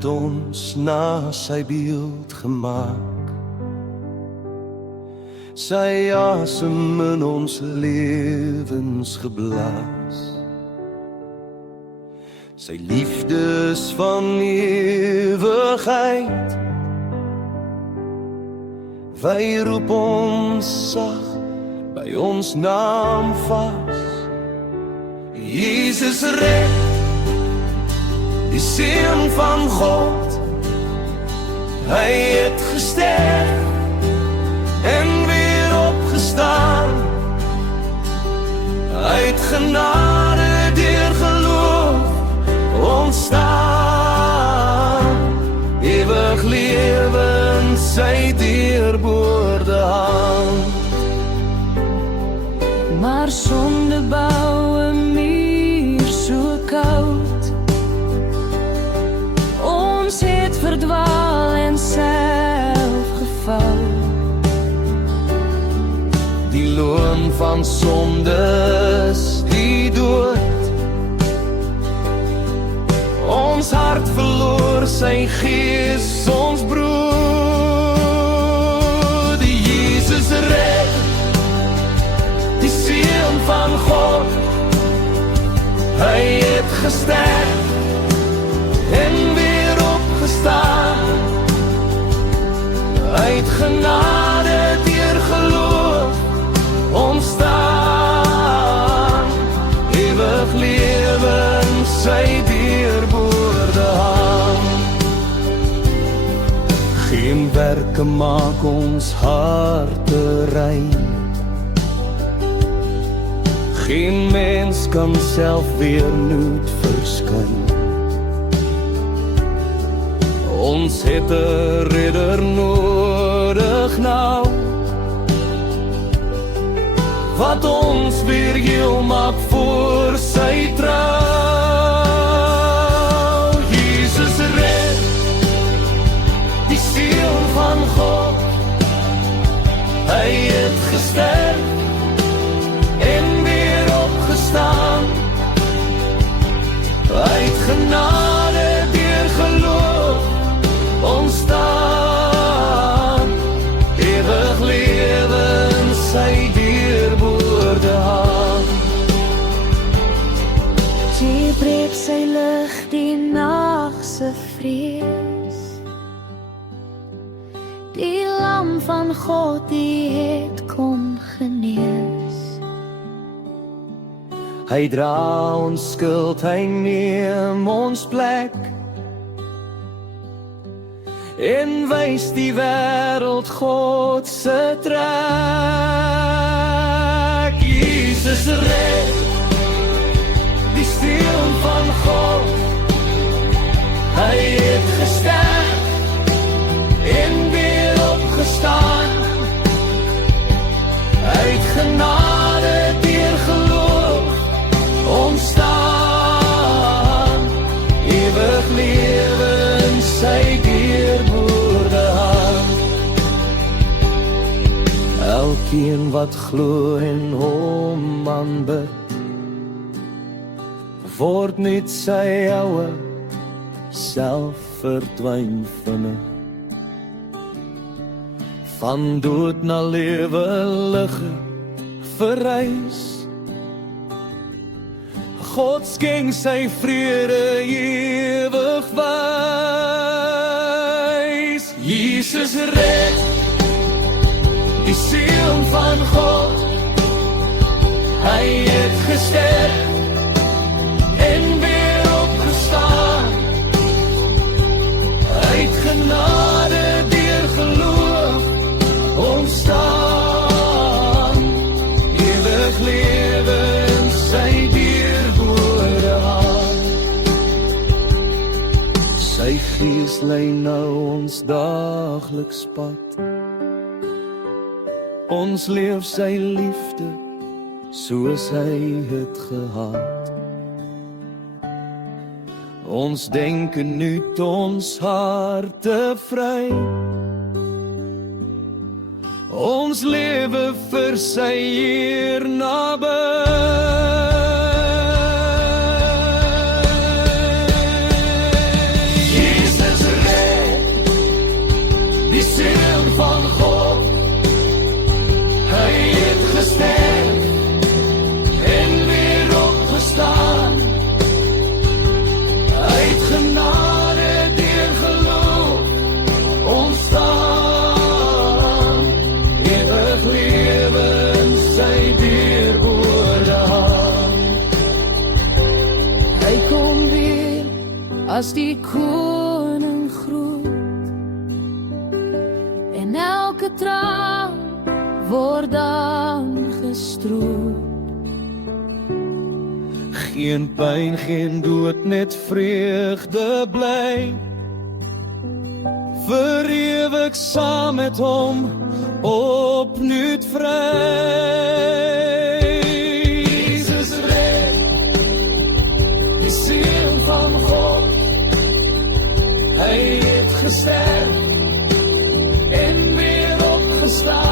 het ons na sy beeld gemaak. Sy asem in ons lewens geblaas. Sy liefde is van ewigheid. Wy roep ons sag by ons naam vas. Jesus red, die Seun van God. Hy het gesterf en weer opgestaan. Uit genade deur geloof ontstaan. Ewig lewe in sy deurboorde hand. Maar sonde bou 'n muur so koud. Ons het verdwaal en self gevou. Die loon van sonde is die dood. Ons hart verloor sy gees, ons brood. Die Jesus red, die Seun van God. Hy het gesterf en weer opgestaan. Uit genade deur geloof ontstaan. Ewig lewe in sy deurboorde hand. Geen werke maak ons harte rein. Geen mens kan self weer nuut verskyn. Ons het 'n redder nodig nou, wat ons weer heel maak voor sy trou. Jesus red, die Seun van God. Hy het gesterf en weer opgestaan. Uit genade deur geloof ontstaan. Ewig lewe in sy deurboorde hand. Sy breek sy lig die nag se vrees. Die lam van God die het kom genees. Hy dra ons skuld, hy neem ons plek en wys die wêreld God se trek. Jesus red, die Seun van God. Hy het gesterf en weer opgestaan. Uit genade deur geloof ontstaan. Ewig lewe in sy deurboorde hand. Elkeen wat glo en hom aanbid, word net sy eie self verdwyn vinnig. Van dood na lewe ligge verrys. God skenk sy vrede ewig wys. Jesus red, die Seun van God. Hy het gesterf en weer opgestaan. Uit genade deur geloof ontstaan. Ewig lewe in sy deurboorde hand. Sy gees lei nou ons daagliks pad. Ons leef sy liefde soos hy het gehad. Ons denke nuut ons harte vry. Ons lewe vir sy eer naby. Jesus die seun van God. Hy het gesterf en weer opgestaan. Uit genade deur geloof ontstaan. Ewig lewe in sy deurwoorde hand. Hy kom weer as die koning groot, en elke traan word dan gestroop. Geen pyn, geen dood, net vreugde bly. Vir ewig saam met hom opnuut vry. Jesus red, die seun van God. Hy het gesterf en weer opgestaan.